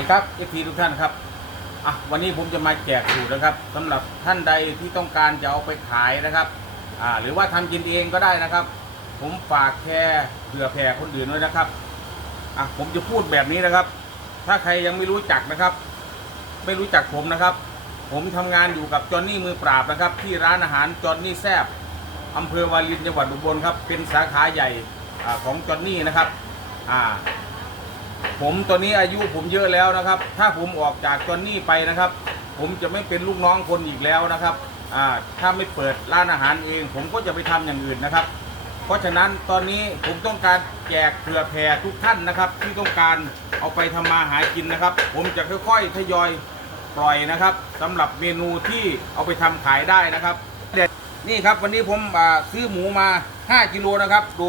ดีครับเอฟีทุกท่านครับอะวันนี้ผมจะมาแจกสูตรนะครับสำหรับท่านใดที่ต้องการจะเอาไปขายนะครับอ่าหรือว่าทำกินเองก็ได้นะครับ ผมฝากแค่เผื่อแผ่คนอื่นด้วยนะครับอะผมจะพูดแบบนี้นะครับ ถ้าใครยังไม่รู้จักนะครับ ไม่รู้จักผมนะครับ ผมทำงานอยู่กับจอนนี่มือปราบนะครับ ที่ร้านอาหารจอนนี่แซบอำเภอวารินจังหวัดอุบลครับเป็นสาขาใหญ่อของจอนนี่นะครับอ่า ผมตอนนี้อายุผมเยอะแล้วนะครับ ถ้าผมออกจากจอนนี่ไปนะครับ ผมจะไม่เป็นลูกน้องคนอีกแล้วนะครับอ่าถ้าไม่เปิดร้านอาหารเอง ผมก็จะไปทำอย่างอื่นนะครับ เพราะฉะนั้นตอนนี้ผมต้องการแจกเผื่อแผ่ทุกท่านนะครับ ที่ต้องการเอาไปทำมาหากินนะครับ ผมจะค่อยๆทยอยปล่อยนะครับสำหรับเมนูที่เอาไปทำขายได้นะครับเด็ดนี่ครับวันนี้ผมซื้อหมูมา 5กิโลนะครับดู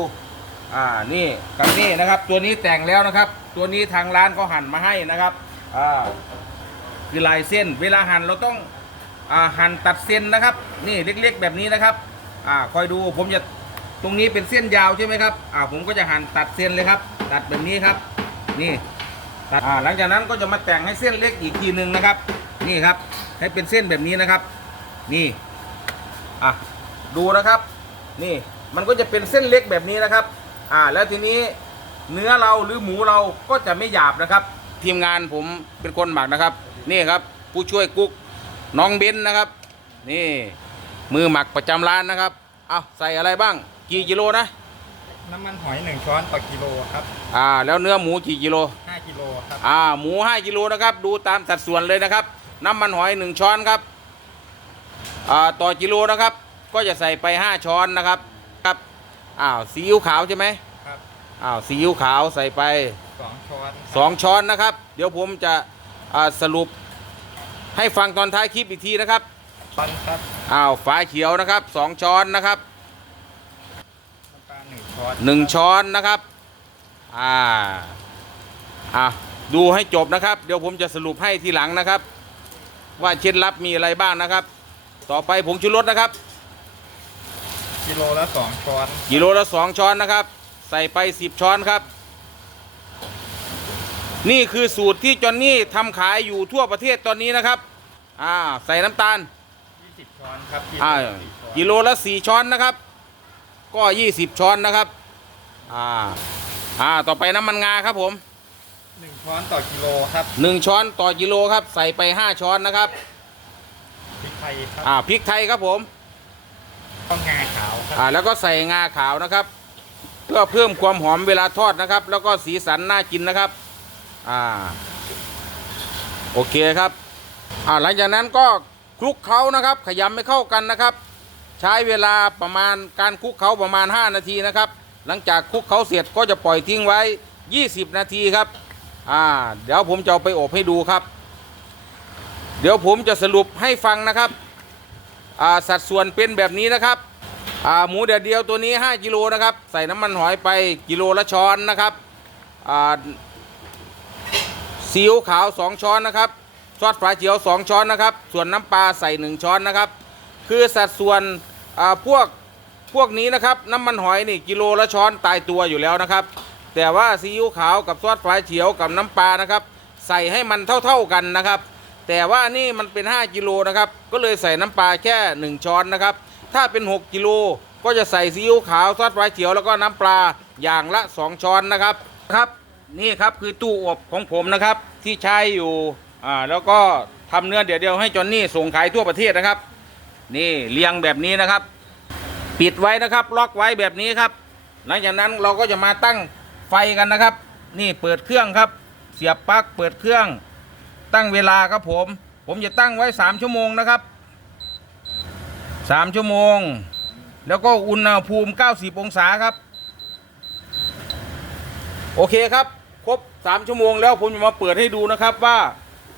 อ่านี่กับนี่นะครับ ตัวนี้แต่งแล้วนะครับ ตัวนี้ทางร้านเขาหั่นมาให้นะครับอ่าคือลายเส้น เวลาหั่นเราต้องอ่าหั่นตัดเส้นนะครับ นี่เล็กๆแบบนี้นะครับอ่าคอยดูผมจะตรงนี้เป็นเส้นยาวใช่ไหมครับอ่าผมก็จะหั่นตัดเส้นเลยครับ ตัดแบบนี้ครับ นี่ตัดอ่าหลังจากนั้นก็จะมาแต่งให้เส้นเล็กอีกทีหนึ่งนะครับ นี่ครับให้เป็นเส้นแบบนี้นะครับ นี่อะดูนะครับ นี่มันก็จะเป็นเส้นเล็กแบบนี้นะครับ อ่าแล้วทีนี้เนื้อเราหรือหมูเราก็จะไม่หยาบนะครับ ทีมงานผมเป็นคนหมักนะครับ นี่ครับผู้ช่วยกุ๊กน้องเบนนะครับ นี่มือหมักประจำร้านนะครับเอาใส่อะไรบ้าง กี่กิโลนะ น้ำมันหอยหนึ่งช้อนต่อกิโลครับอ่าแล้วเนื้อหมูกี่กิโลห้ากิโลครับอ่าหมู5กิโลนะครับ ดูตามสัดส่วนเลยนะครับ น้ำมันหอย1ช้อนครับอ่าต่อกิโลนะครับ ก็จะใส่ไป5ช้อนนะครับครับ อ้าวซีอิ๊วขาวใช่ไหมครับอ้าวซีอิ๊วขาวใส่ไปสองช้อน2ช้อนนะครับ เดี๋ยวผมจะอ่าสรุปให้ฟังตอนท้ายคลิปอีกทีนะครับช้อนครับอ้าวฝาเขียวนะครับ2ช้อนนะครับน้ำปลาหนึ่งช้อนหนึ่งช้อนนะครับอ่าอะดูให้จบนะครับ เดี๋ยวผมจะสรุปให้ทีหลังนะครับ ว่าเคล็ดลับมีอะไรบ้างนะครับ ต่อไปผงชูรสนะครับ กิโลละสองช้อนกิโลละสองช้อนนะครับ ใส่ไปสิบช้อนครับ นี่คือสูตรที่จอนนี่ทำขายอยู่ทั่วประเทศตอนนี้นะครับอ่าใส่น้ำตาลยี่สิบช้อนครับอ่ากิโลละสี่ช้อนนะครับ ก็ยี่สิบช้อนนะครับอ่าอ่าต่อไปน้ำมันงาครับผมหนึ่งช้อนต่อกิโลครับหนึ่งช้อนต่อกิโลครับ ใส่ไปห้าช้อนนะครับพริกไทยครับอ่าพริกไทยครับผมข้าวงาขาวครับ อ่าแล้วก็ใส่งาขาวนะครับ เพื่อเพิ่มความหอมเวลาทอดนะครับ แล้วก็สีสันน่ากินนะครับอ่าโอเคครับอ่าหลังจากนั้นก็คลุกเคล้านะครับ ขยำให้เข้ากันนะครับ ใช้เวลาประมาณการคลุกเคล้าประมาณ 5 นาทีนะครับ หลังจากคลุกเคล้าเสร็จก็จะปล่อยทิ้งไว้ 20 นาทีครับอ่าเดี๋ยวผมจะเอาไปอบให้ดูครับ เดี๋ยวผมจะสรุปให้ฟังนะครับสัดส่วนเป็นแบบนี้นะครับ อ่าหมูแดดเดียวตัวนี้ 5กิโลนะครับ ใส่น้ำมันหอยไปกิโลละช้อนนะครับอ่าซีอิ๊วขาว 2 ช้อนนะครับซอสฝาเขียว 2 ช้อนนะครับ ส่วนน้ำปลาใส่ 1 ช้อนนะครับ คือสัดส่วนอ่าพวกพวกนี้นะครับน้ำมันหอยนี่กิโลละช้อนตายตัวอยู่แล้วนะครับ แต่ว่าซีอิ๊วขาวกับซอสฝาเขียวกับน้ำปลานะครับ ใส่ให้มันเท่าๆกันนะครับ แต่ว่านี่มันเป็น 5กิโลนะครับก็เลยใส่น้ำปลาแค่ 1 ช้อนนะครับ ถ้าเป็น 6 กิโล ก็จะใส่ซีอิ๊วขาวซอสฝาเขียวแล้วก็น้ำปลาอย่างละ 2 ช้อนนะครับครับ นี่ครับคือตู้อบของผมนะครับ ที่ใช้อยู่อ่าแล้วก็ทำเนื้อเดี๋ยวเดียวให้จอนนี่ส่งขายทั่วประเทศนะครับ นี่เรียงแบบนี้นะครับ ปิดไว้นะครับล็อกไว้แบบนี้ครับ หลังจากนั้นเราก็จะมาตั้งไฟกันนะครับ นี่เปิดเครื่องครับ เสียบปลั๊กเปิดเครื่อง ตั้งเวลาครับผม ผมจะตั้งไว้ 3 ชั่วโมงนะครับ 3ชั่วโมง แล้วก็อุณหภูมิ 90 องศาครับ โอเคครับ ครบ 3 ชั่วโมงแล้วผมจะมาเปิดให้ดูนะครับว่า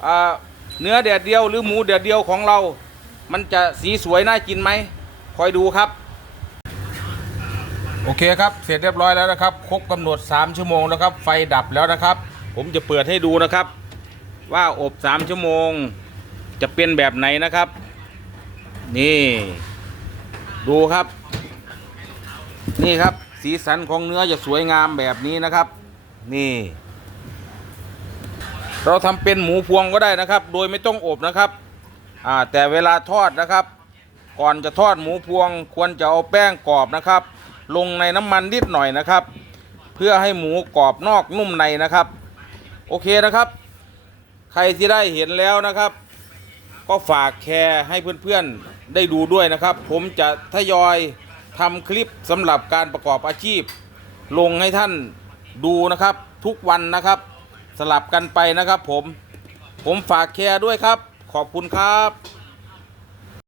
อ่าเนื้อแดดเดียวหรือหมูแดดเดียวของเรา มันจะสีสวยน่ากินไหม คอยดูครับ โอเคครับ เสร็จเรียบร้อยแล้วนะครับ ครบกำหนด 3 ชั่วโมงแล้วครับ ไฟดับแล้วนะครับ ผมจะเปิดให้ดูนะครับ ว่าอบ 3 ชั่วโมง จะเป็นแบบไหนนะครับ นี่ ดูครับ นี่ครับ สีสันของเนื้อจะสวยงามแบบนี้นะครับ นี่ เราทำเป็นหมูพวงก็ได้นะครับ โดยไม่ต้องอบนะครับ อ่า แต่เวลาทอดนะครับ ก่อนจะทอดหมูพวง ควรจะเอาแป้งกรอบนะครับ ลงในน้ำมันนิดหน่อยนะครับ เพื่อให้หมูกรอบนอกนุ่มในนะครับ โอเคนะครับ ใครที่ได้เห็นแล้วนะครับก็ฝากแชร์ให้เพื่อนๆ ได้ดูด้วยนะครับ ผมจะทยอยทำคลิปสำหรับการประกอบอาชีพ ลงให้ท่านดูนะครับ ทุกวันนะครับ สลับกันไปนะครับ ผมผมฝากแชร์ด้วยครับ ขอบคุณครับ